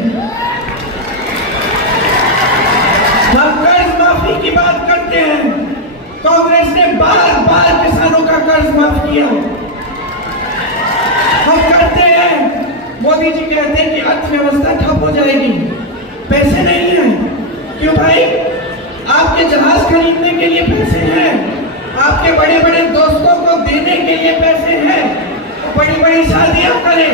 हम कर्ज माफी की बात करते हैं, कांग्रेस ने बार बार किसानों का कर्ज माफ किया। हम करते हैं, मोदी जी कहते हैं कि अर्थव्यवस्था ठप हो जाएगी, पैसे नहीं है। क्यों भाई? आपके जहाज खरीदने के लिए पैसे हैं, आपके बड़े बड़े दोस्तों को देने के लिए पैसे हैं, तो बड़ी बड़ी शादियां करें।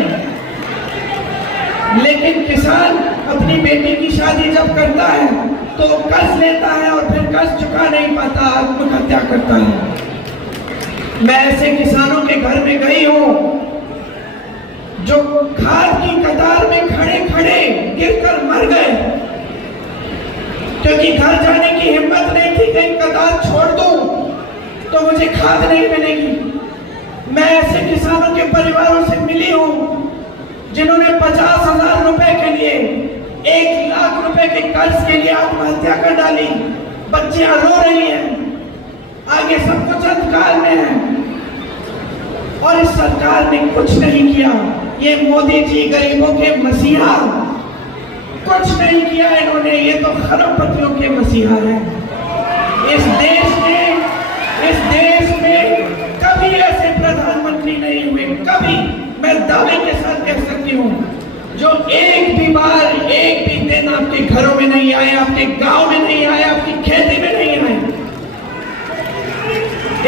लेकिन किसान अपनी बेटी की शादी जब करता है तो कर्ज लेता है और फिर कर्ज चुका नहीं पाता, आत्महत्या करता है। मैं ऐसे किसानों के घर में गई हूं जो खाद की कतार में खड़े खड़े गिरकर मर गए, क्योंकि घर जाने की हिम्मत नहीं थी। कहीं कतार छोड़ दूं तो मुझे खाद नहीं मिलेगी। मैं ऐसे किसानों के परिवारों से मिली हूं जिन्होंने 50,000 रुपए के लिए, 1 लाख रुपए के कर्ज के लिए आत्महत्या कर डाली। बच्चियां रो रही हैं, आगे सब कुछ अंधकार में है और इस सरकार ने कुछ नहीं किया। ये मोदी जी गरीबों के मसीहा, कुछ नहीं किया इन्होंने। ये तो खरबपतियों के मसीहा हैं। इस देश में कभी ऐसे प्रधानमंत्री नहीं हुए, कभी। मैं दावे के साथ कह सकती हूँ, जो एक भी बार, एक भी दिन आपके घरों में नहीं आए, आपके गांव में नहीं आए, आपकी खेती में नहीं आए।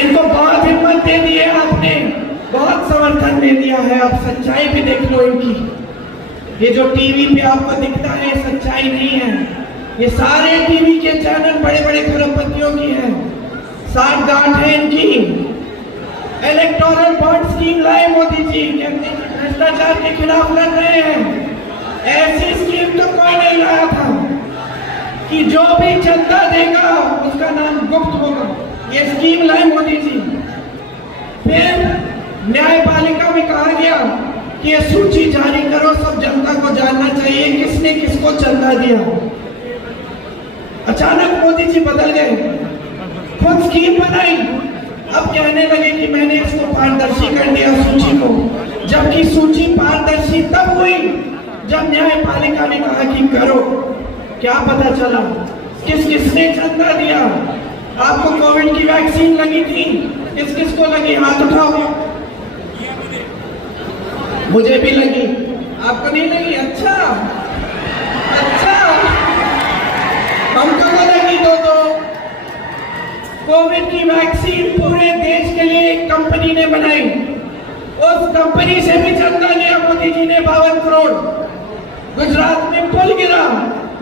इनको बहुत हिम्मत दे दी है आपने, बहुत समर्थन दे दिया है। आप सच्चाई भी देख लो इनकी। ये जो टीवी पे आपको दिखता है सच्चाई नहीं है। ये सारे टीवी के चैनल बड़े बड़े खरबपतियों की हैं। साठ गांठ है इनकी। इलेक्टोरल बॉन्ड स्कीम लाए मोदी जी, कहते हैं कि भ्रष्टाचार के खिलाफ लड़ रहे हैं। ऐसी स्कीम तो कोई नहीं लाया था कि जो भी चंदा देगा उसका नाम गुप्त होगा। ये स्कीम लाए मोदी जी। फिर न्यायपालिका में कहा गया कि ये सूची जारी करो, सब जनता को जानना चाहिए किसने किसको चंदा दिया। अचानक मोदी जी बदल गए, खुद स्कीम बनाई। अब कहने लगे कि मैंने इसको पारदर्शी कर दिया सूची को, जबकि सूची पारदर्शी तब हुई जब न्यायपालिका ने कहा कि करो। क्या पता चला? किस किसने चंदा दिया? आपको कोविड की वैक्सीन लगी थी? किस किस को लगी? हाथ उठाओ। मुझे भी लगी, आपको नहीं लगी? अच्छा अच्छा, हमको तो लगी दो। कोविड की वैक्सीन पूरे देश के लिए एक कंपनी ने बनाई। उस कंपनी से भी चंदा लिया मोदी जी ने 52 करोड़। गुजरात में पुल गिरा,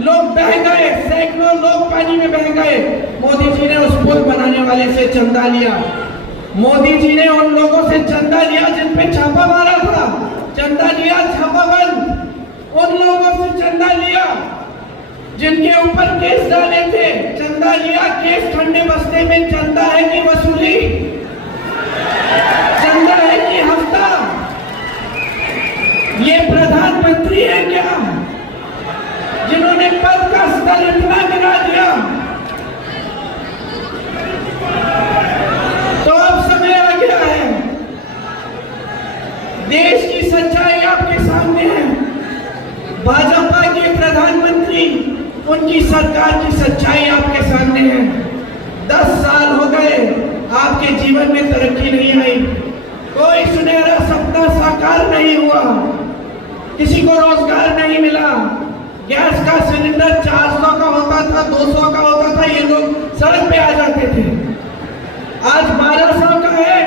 लोग बह गए, सैकड़ों लोग पानी में बह गए। मोदी जी ने उस पुल बनाने वाले से चंदा लिया। मोदी जी ने उन लोगों से चंदा लिया जिन पे छापा मारा था, चंदा लिया छापा बंद। उन लोगों से चंदा लिया जिनके ऊपर केस डाले थे, चंदा लिया। केस ठंडे बस्ते में चंदा है कि वसूली? चंदा है कि हफ्ता? ये प्रधानमंत्री है क्या जिन्होंने पद का स्तर इतना गिरा दिया? तो अब समय आ गया है, देश की सच्चाई आपके सामने है। भाजपा के प्रधानमंत्री, उनकी सरकार की सच्चाई आपके सामने है। 10 साल हो गए, आपके जीवन में तरक्की नहीं आई, कोई सुनहरा सपना साकार नहीं हुआ, किसी को रोजगार नहीं मिला। गैस का सिलेंडर 400 का होता था, 200 का होता था, ये लोग सड़क पे आ जाते थे। आज 1200 का है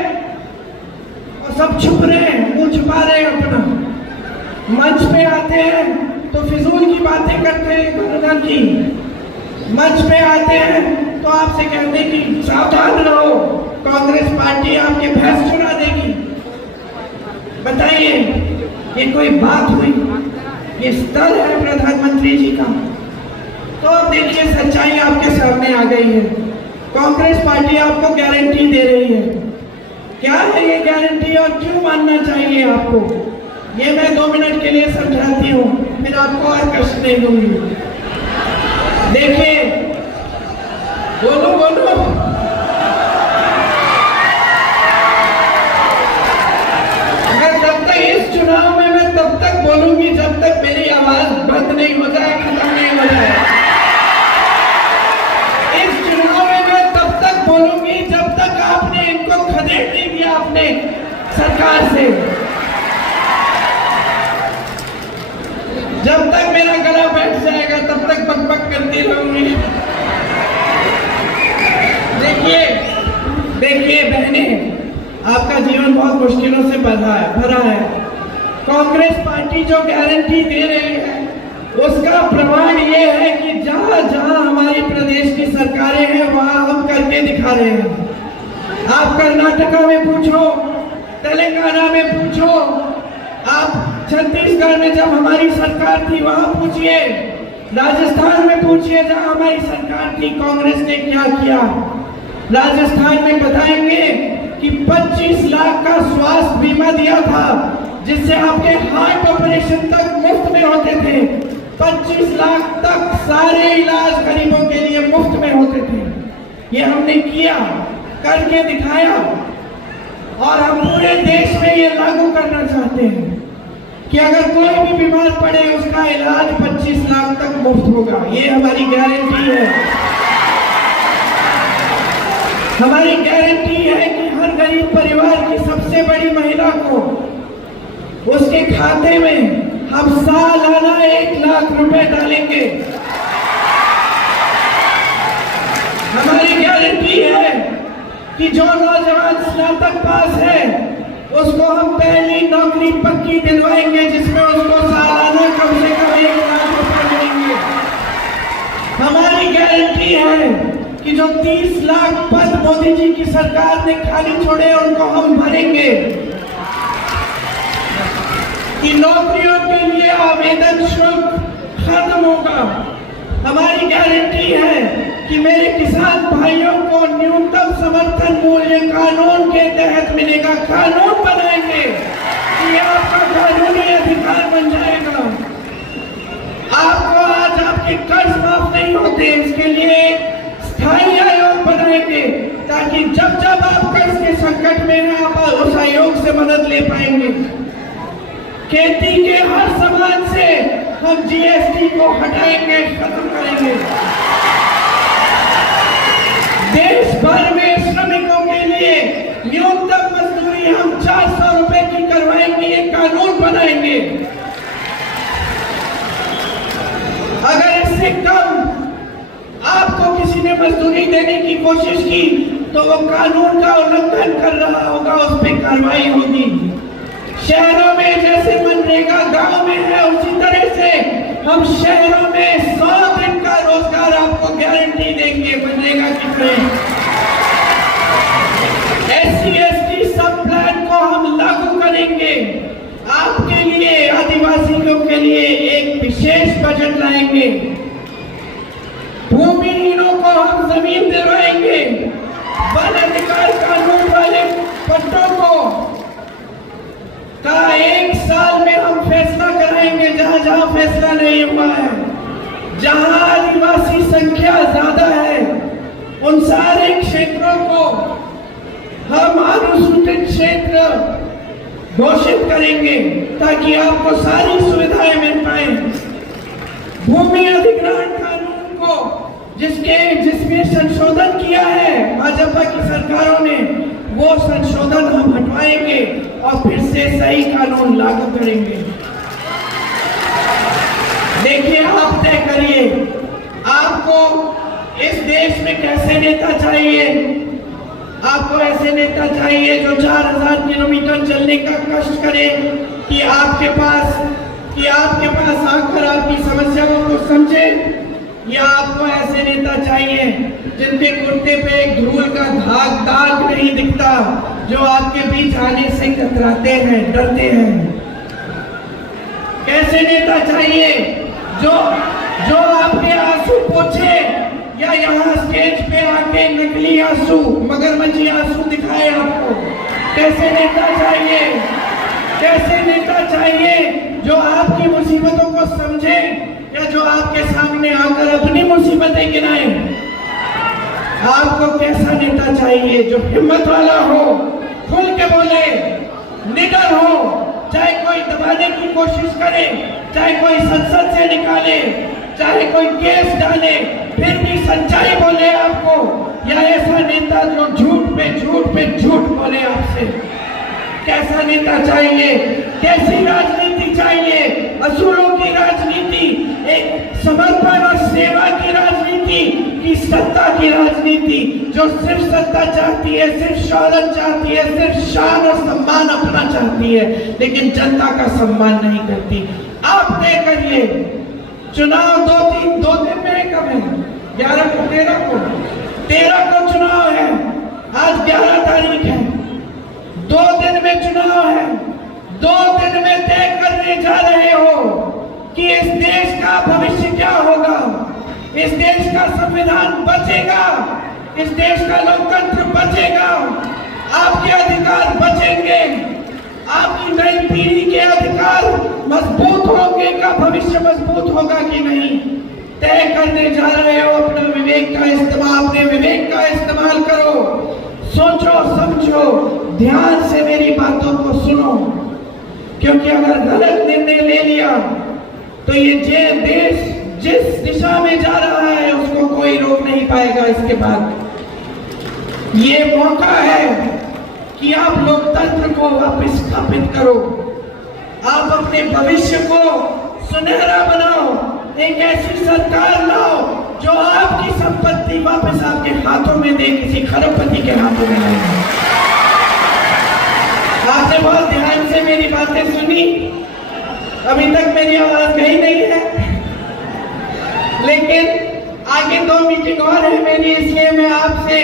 और सब छुप रहे हैं, मुंह छुपा रहे हैं अपना। मंच पे आते हैं तो फिजूल की बातें करते हैं, कोरोना की। मंच पे आते हैं तो आपसे कहते हैं कि सावधान रहो, कांग्रेस पार्टी आपके भैंस चुरा देगी। बताइए, ये कोई बात हुई? ये स्तर है प्रधानमंत्री जी का? तो अब देखिए, सच्चाई आपके सामने आ गई है। कांग्रेस पार्टी आपको गारंटी दे रही है। क्या है ये गारंटी और क्यों मानना चाहिए आपको, ये मैं 2 मिनट के लिए समझाती हूँ, फिर आपको और कष्ट नहीं दूंगी। देखिए, बोलो बोलो, अगर जब तक इस चुनाव में मैं तब तक बोलूंगी जब तक मेरी आवाज बंद नहीं हो जाए, खत्म नहीं हो जाए। इस चुनाव में मैं तब तक बोलूंगी जब तक आपने इनको खदेड़ नहीं दिया अपने सरकार से। जब तक मेरा गला बैठ जाएगा तब तक बकबक करती रहूंगी। देखिए बहने, आपका जीवन बहुत मुश्किलों से भरा है। कांग्रेस पार्टी जो गारंटी दे रही है उसका प्रमाण ये है कि जहां जहां हमारी प्रदेश की सरकारें हैं वहां हम करके दिखा रहे हैं। आप कर्नाटका में पूछो, तेलंगाना में पूछो, आप छत्तीसगढ़ में जब हमारी सरकार थी वहां पूछिए, राजस्थान में पूछिए जहां हमारी सरकार थी कांग्रेस ने क्या किया। राजस्थान में बताएंगे कि 25 लाख का स्वास्थ्य बीमा दिया था जिससे आपके हार्ट ऑपरेशन तक मुफ्त में होते थे। 25 लाख तक सारे इलाज गरीबों के लिए मुफ्त में होते थे। ये हमने किया, करके दिखाया, और हम पूरे देश में ये लागू करना चाहते हैं कि अगर कोई भी बीमार पड़े उसका इलाज 25 लाख तक मुफ्त होगा। ये हमारी गारंटी है। हमारी गारंटी है कि हर गरीब परिवार की सबसे बड़ी महिला को उसके खाते में हम सालाना 1 लाख रुपए डालेंगे। हमारी गारंटी है कि जो नौजवान स्नातक पास है उसको हम पहली नौकरी पक्की दिलवाएंगे जिसमें उसको सालाना कम से कम 1 लाख रुपए मिलेंगे। हमारी गारंटी है कि जो 30 लाख पद मोदी जी की सरकार ने खाली छोड़े उनको हम भरेंगे, कि नौकरियों के लिए आवेदन शुल्क खत्म होगा। हमारी गारंटी है कि मेरे किसान भाइयों को न्यूनतम समर्थन मूल्य कानून के तहत मिलेगा। कानून बनाएंगे कि आपका कानूनी अधिकार बन जाएगा। आपको आज आपके कर्ज माफ नहीं होते, इसके लिए स्थायी आयोग बनाएंगे ताकि जब जब आप कर्ज के संकट में हैं आप उस आयोग से मदद ले पाएंगे। खेती के हर सामान से हम जीएसटी को हटाएंगे, खत्म करेंगे। देश भर में श्रमिकों के लिए न्यूनतम मजदूरी हम 400 रुपए की करवाएंगे, ये कानून बनाएंगे। अगर इससे कम आपको किसी ने मजदूरी देने की कोशिश की तो वो कानून का उल्लंघन कर रहा होगा, उस पर कार्रवाई होगी। शहरों में जैसे मनरेगा गांव में है, उसी तरह से हम शहरों में 100 दिन का रोजगार आपको गारंटी देंगे मनरेगा की तरह। SC/ST सब प्लान को हम लागू करेंगे। आपके लिए, आदिवासियों के लिए एक विशेष बजट लाएंगे। भूमिहीनों को हम जमीन दिलवाएंगे। वन अधिकार कानून वाले पट्टों को का 1 साल में हम फैसला कराएंगे, जहां जहां फैसला नहीं हुआ है। जहां आदिवासी संख्या ज्यादा है उन सारे क्षेत्रों को हम अनुसूचित क्षेत्र घोषित करेंगे ताकि आपको सारी सुविधाएं मिल पाए। भूमि अधिग्रहण कानून को जिसमें संशोधन किया है भाजपा की सरकारों ने, वो संशोधन हम हटवाएंगे और फिर से सही कानून लागू करेंगे। देखिए, आप तय करिए आपको इस देश में कैसे नेता चाहिए। आपको ऐसे नेता चाहिए जो 4000 किलोमीटर चलने का कष्ट करे कि आपके पास आकर आपकी समस्याओं को समझे, या आपको ऐसे नेता चाहिए जिनके कुर्ते पे एक धूल का दाग नहीं दिखता, जो आपके बीच आने से कतराते हैं, डरते हैं। कैसे नेता चाहिए जो आपके आंसू पोंछे या यहाँ स्टेज पे आके नकली आंसू, मगरमच्छी आंसू दिखाए आपको। कैसे नेता चाहिए? कैसे नेता चाहिए जो आपकी मुसीबतों को समझे या जो आपके सामने आकर अपनी मुसीबतें गिनाए? आपको कैसा नेता चाहिए? जो हिम्मत वाला हो, खुल के बोले, निडर हो, चाहे कोई दबाने की कोशिश करे, चाहे कोई संसद से निकाले, चाहे कोई केस डाले, फिर भी सच्चाई बोले आपको, या ऐसा नेता जो झूठ पे झूठ बोले आपसे? कैसा नेता चाहिए? कैसी राजनीति चाहिए? असूलों की राजनीति, एक समर्पण और सेवा की राजनीति की सत्ता की राजनीति, जो सिर्फ सत्ता चाहती है, सिर्फ शौहरत चाहती है, सिर्फ शान और सम्मान अपना चाहती है, लेकिन जनता का सम्मान नहीं करती। आप तय करिए। चुनाव 2 दिन में कब है? 11 को, 13 को चुनाव है। आज 11 तारीख है। 2 दिन में चुनाव है। 2 दिन में तय करने जा रहे हो कि इस देश का भविष्य क्या होगा। इस देश का संविधान बचेगा, इस देश का लोकतंत्र बचेगा, आपके अधिकार बचेंगे, आपकी नई पीढ़ी के अधिकार मजबूत होंगे का भविष्य मजबूत होगा कि नहीं, तय करने जा रहे हो। अपने विवेक का इस्तेमाल करो। सोचो समझो, ध्यान से मेरी बातों को सुनो, क्योंकि अगर गलत निर्णय ले लिया तो ये देश जिस दिशा में जा रहा है उसको कोई रोक नहीं पाएगा। इसके बाद ये मौका है कि आप लोकतंत्र को वापस स्थापित करो, आप अपने भविष्य को सुनहरा बनाओ, एक ऐसी सरकार लाओ जो आपकी संपत्ति वापस आपके हाथों में दे, किसी खरबपति के हाथों में नहीं। आपने बहुत ध्यान से मेरी बातें सुनी, अभी तक मेरी आवाज गई नहीं है, लेकिन आगे 2 मीटिंग और है मेरी, इसलिए मैं आपसे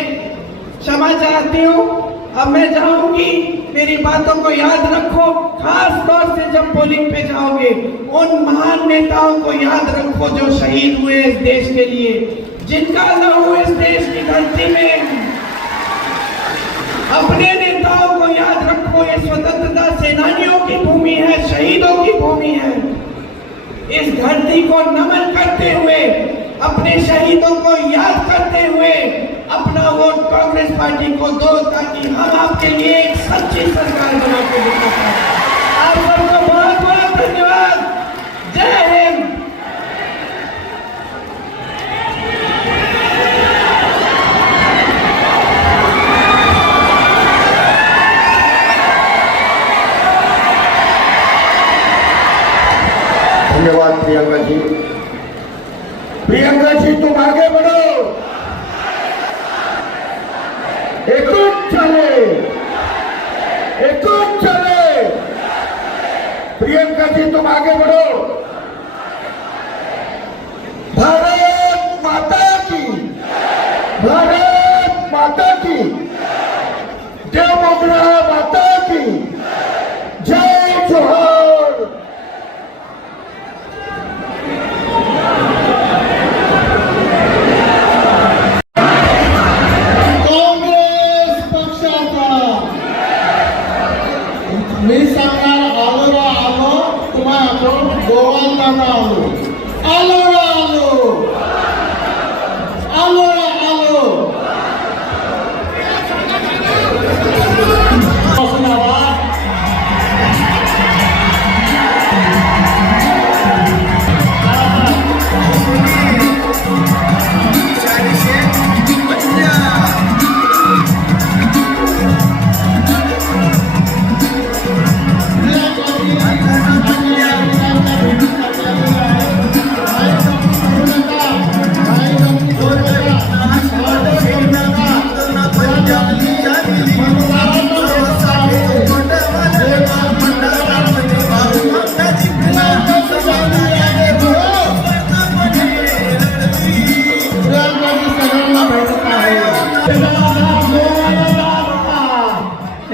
क्षमा चाहती हूँ। अब मैं जाऊंगी, मेरी बातों को याद रखो, खास तौर से जब पोलिंग पे जाओगे उन महान नेताओं को याद रखो जो शहीद हुए इस देश के लिए, जिनका लहू इस देश की धरती में। अपने नेताओं को याद रखो, ये स्वतंत्रता सेनानियों की भूमि है, शहीदों की भूमि है। इस धरती को नमन करते हुए, अपने शहीदों को याद करते हुए अपना वोट कांग्रेस पार्टी को दो, ताकि हम आपके लिए एक सच्ची सरकार बना के दे सकें। आप सबको बहुत बहुत धन्यवाद। जय हिंद। धन्यवाद प्रियंका जी। प्रियंका जी तुम आगे बढ़ो, एकजुट चले, एकजुट चले। प्रियंका जी तुम आगे बढ़ो। भारत माता की, भारत माता की, देवमोगरा माता की जय जोहर। काँग्रेस पक्षाचा मी सांगणार आलो रा आलो, तुम्हाला आपण गोवांना आलो, आलो रा आलो, आलो रा आलो।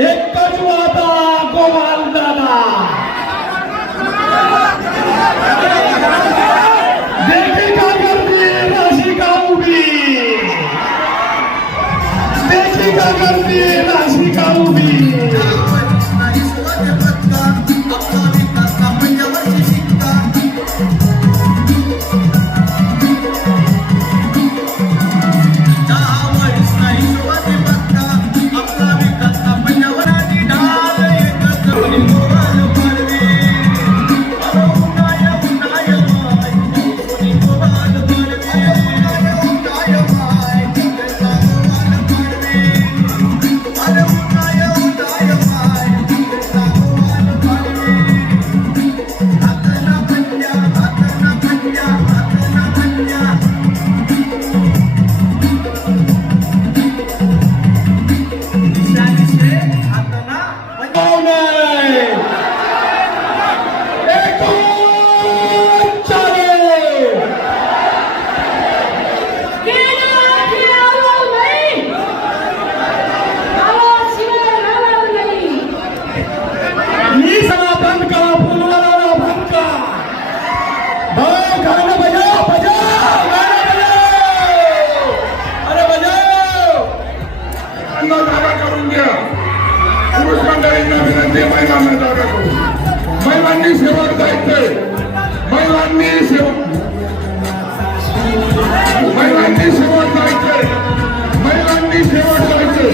एकच वादा गोवाल दादा, देखी का गर्दी राशी का उभी, देखी का गर्दी राशी का उभी। महिलांनी सेवा जायचंय, महिलांनी सेवा, महिलांनी सेवा जायचंय, महिलांनी सेवा जायचंय।